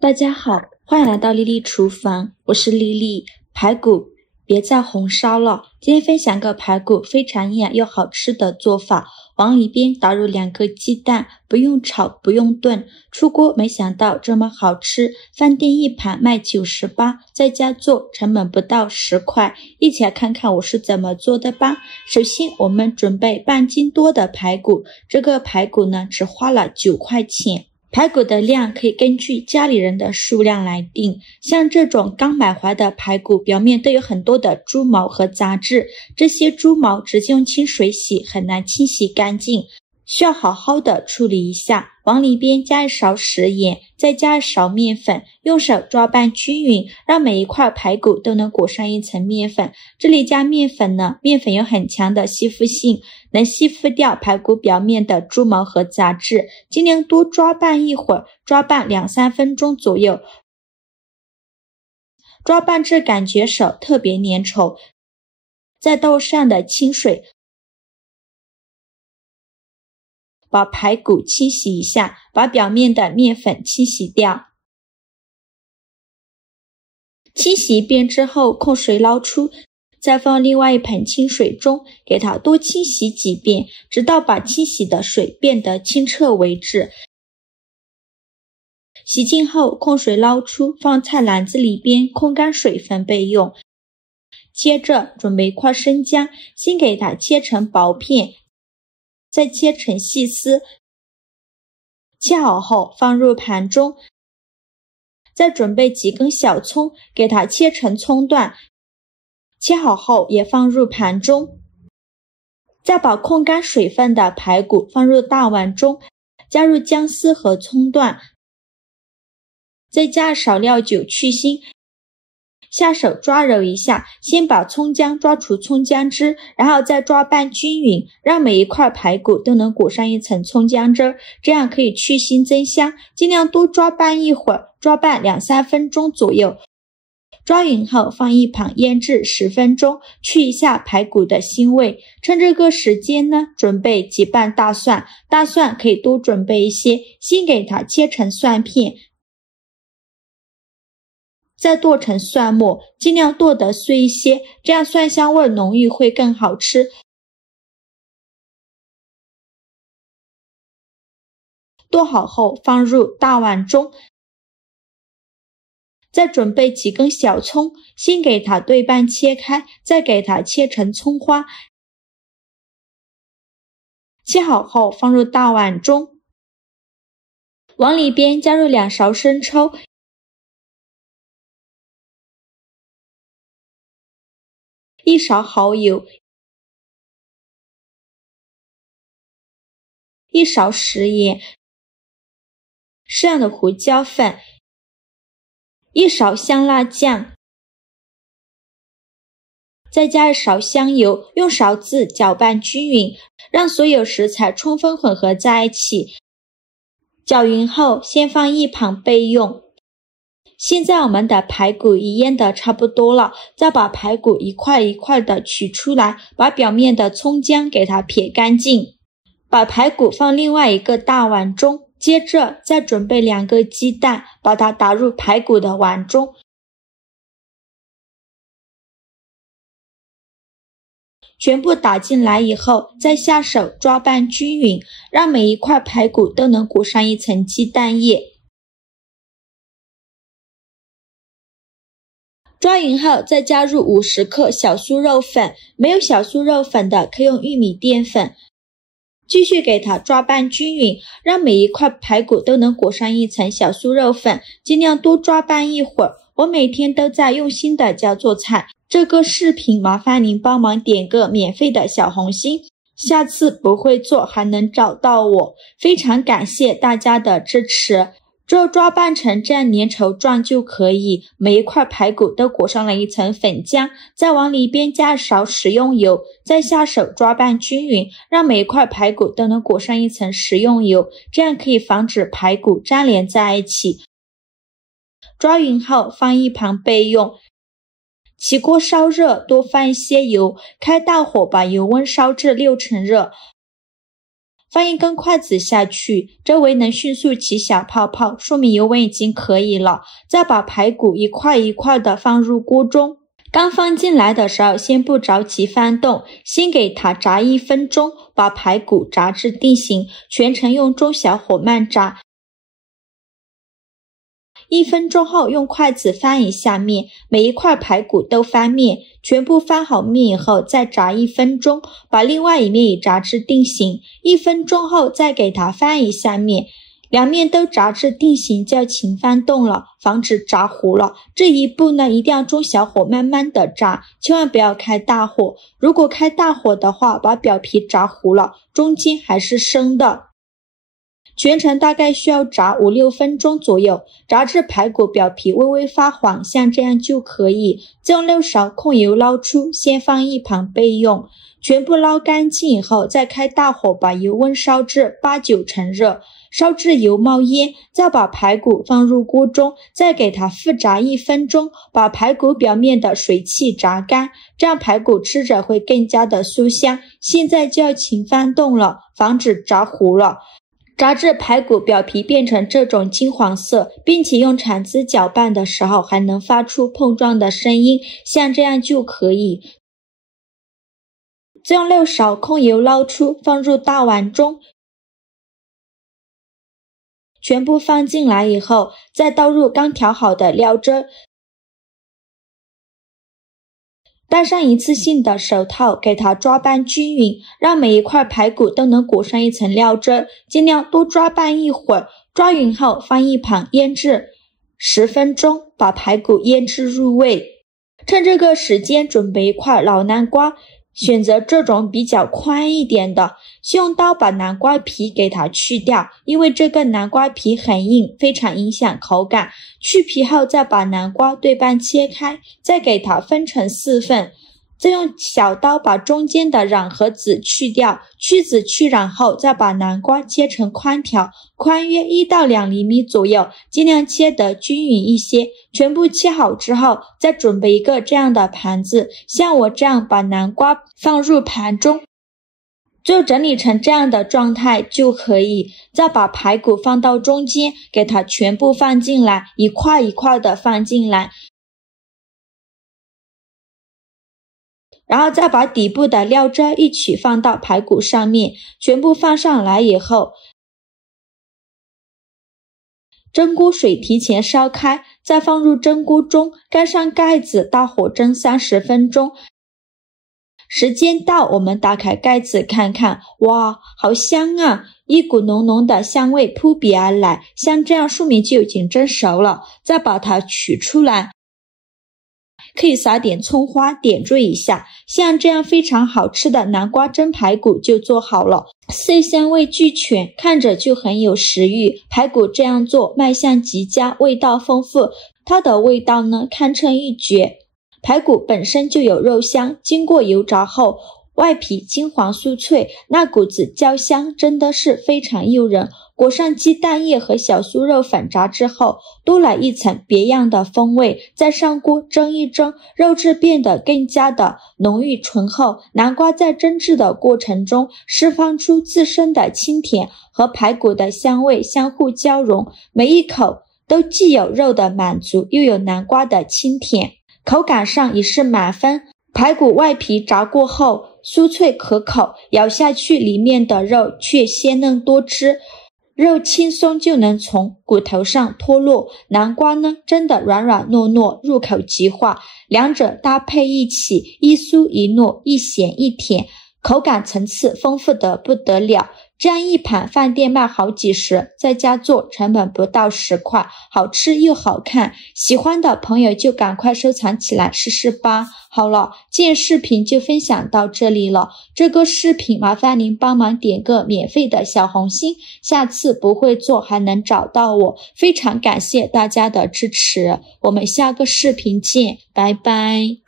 大家好，欢迎来到丽丽厨房，我是丽丽。排骨别再红烧了，今天分享个排骨非常营养又好吃的做法。往里边打入2个鸡蛋，不用炒，不用炖，出锅没想到这么好吃。饭店一盘卖98，在家做成本不到10块。一起来看看我是怎么做的吧。首先我们准备半斤多的排骨，这个排骨呢只花了9块钱。排骨的量可以根据家里人的数量来定，像这种刚买回来的排骨表面都有很多的猪毛和杂质，这些猪毛直接用清水洗很难清洗干净，需要好好的处理一下。往里边加1勺食盐，再加1勺面粉，用手抓拌均匀，让每一块排骨都能裹上一层面粉。这里加面粉呢，面粉有很强的吸附性，能吸附掉排骨表面的猪毛和杂质。尽量多抓拌一会儿，抓拌2-3分钟左右。抓拌至感觉手特别粘稠，再倒上的清水把排骨清洗一下，把表面的面粉清洗掉。清洗一遍之后，控水捞出，再放另外一盆清水中，给它多清洗几遍，直到把清洗的水变得清澈为止。洗净后，控水捞出，放菜篮子里边控干水分备用。接着准备一块生姜，先给它切成薄片，再切成细丝，切好后放入盘中。再准备几根小葱，给它切成葱段，切好后也放入盘中。再把控干水分的排骨放入大碗中，加入姜丝和葱段，再加少料酒去腥，下手抓揉一下，先把葱姜抓出葱姜汁，然后再抓拌均匀，让每一块排骨都能裹上一层葱姜汁，这样可以去腥增香。尽量多抓拌一会儿，抓拌2-3分钟左右。抓匀后放一旁腌制10分钟，去一下排骨的腥味。趁这个时间呢，准备几瓣大蒜，大蒜可以多准备一些，先给它切成蒜片，再剁成蒜末，尽量剁得碎一些，这样蒜香味浓郁会更好吃。剁好后放入大碗中，再准备几根小葱，先给它对半切开，再给它切成葱花。切好后放入大碗中，往里边加入2勺生抽，1勺蚝油，1勺食盐，适量的胡椒粉，1勺香辣酱，再加1勺香油，用勺子搅拌均匀，让所有食材充分混合在一起。搅匀后先放一旁备用。现在我们的排骨已腌得差不多了，再把排骨一块一块的取出来，把表面的葱姜给它撇干净。把排骨放另外一个大碗中，接着再准备2个鸡蛋，把它打入排骨的碗中。全部打进来以后，再下手抓拌均匀，让每一块排骨都能裹上一层鸡蛋液。抓匀后再加入50克小酥肉粉，没有小酥肉粉的可以用玉米淀粉。继续给它抓拌均匀，让每一块排骨都能裹上一层小酥肉粉，尽量多抓拌一会儿。我每天都在用心的教做菜，这个视频麻烦您帮忙点个免费的小红心，下次不会做还能找到我。非常感谢大家的支持。只有抓拌成这样粘稠状就可以，每一块排骨都裹上了一层粉浆，再往里边加1勺食用油，再下手抓拌均匀，让每一块排骨都能裹上一层食用油，这样可以防止排骨粘连在一起。抓匀后放一旁备用。起锅烧热，多放一些油，开大火把油温烧至6成热。放一根筷子下去，周围能迅速起小泡泡，说明油温已经可以了。再把排骨一块一块的放入锅中。刚放进来的时候，先不着急翻动，先给它炸1分钟，把排骨炸至定型，全程用中小火慢炸。1分钟后，用筷子翻一下面，每一块排骨都翻面，全部翻好面以后，再炸1分钟，把另外一面也炸至定型。1分钟后，再给它翻一下面，两面都炸至定型，就要勤翻动了，防止炸糊了。这一步呢，一定要中小火慢慢的炸，千万不要开大火。如果开大火的话，把表皮炸糊了，中间还是生的。全程大概需要炸5-6分钟左右，炸至排骨表皮微微发黄，像这样就可以。再用漏勺控油捞出，先放一旁备用。全部捞干净以后，再开大火把油温烧至8-9成热，烧至油冒烟，再把排骨放入锅中，再给它复炸1分钟，把排骨表面的水汽炸干，这样排骨吃着会更加的酥香。现在就要勤翻动了，防止炸糊了。炸至排骨表皮变成这种金黄色，并且用铲子搅拌的时候还能发出碰撞的声音，像这样就可以。再用漏勺控油捞出，放入大碗中，全部放进来以后，再倒入刚调好的料汁，戴上一次性的手套，给它抓拌均匀，让每一块排骨都能裹上一层料汁，尽量多抓拌一会儿。抓匀后放一旁腌制10分钟，把排骨腌制入味。趁这个时间准备一块老南瓜，选择这种比较宽一点的，先用刀把南瓜皮给它去掉，因为这个南瓜皮很硬，非常影响口感。去皮后再把南瓜对半切开，再给它分成4份，再用小刀把中间的瓤和籽去掉，去籽去瓤后，再把南瓜切成宽条，宽约1到2厘米左右，尽量切得均匀一些。全部切好之后，再准备一个这样的盘子，像我这样把南瓜放入盘中，就整理成这样的状态就可以。再把排骨放到中间，给它全部放进来，一块一块的放进来，然后再把底部的料汁一起放到排骨上面，全部放上来以后，蒸锅水提前烧开，再放入蒸锅中，盖上盖子，大火蒸30分钟。时间到，我们打开盖子看看，哇，好香啊！一股浓浓的香味扑鼻而来，像这样说明就已经蒸熟了。再把它取出来，可以撒点葱花点缀一下，像这样非常好吃的南瓜蒸排骨就做好了，色香味俱全，看着就很有食欲。排骨这样做卖相极佳，味道丰富，它的味道呢堪称一绝。排骨本身就有肉香，经过油炸后，外皮金黄酥脆，那股子焦香真的是非常诱人。裹上鸡蛋液和小酥肉粉炸之后，多来一层别样的风味，再上锅蒸一蒸，肉质变得更加的浓郁醇厚。南瓜在蒸制的过程中释放出自身的清甜，和排骨的香味相互交融，每一口都既有肉的满足，又有南瓜的清甜，口感上也是满分。排骨外皮炸过后酥脆可口，咬下去里面的肉却鲜嫩多汁，肉轻松就能从骨头上脱落，南瓜呢真的软软糯糯，入口即化，两者搭配一起，一酥一糯，一咸一甜，口感层次丰富得不得了。这样一盘饭店卖好几十，在家做成本不到10块，好吃又好看，喜欢的朋友就赶快收藏起来试试吧。好了，今天视频就分享到这里了，这个视频麻烦您帮忙点个免费的小红心，下次不会做还能找到我，非常感谢大家的支持，我们下个视频见，拜拜。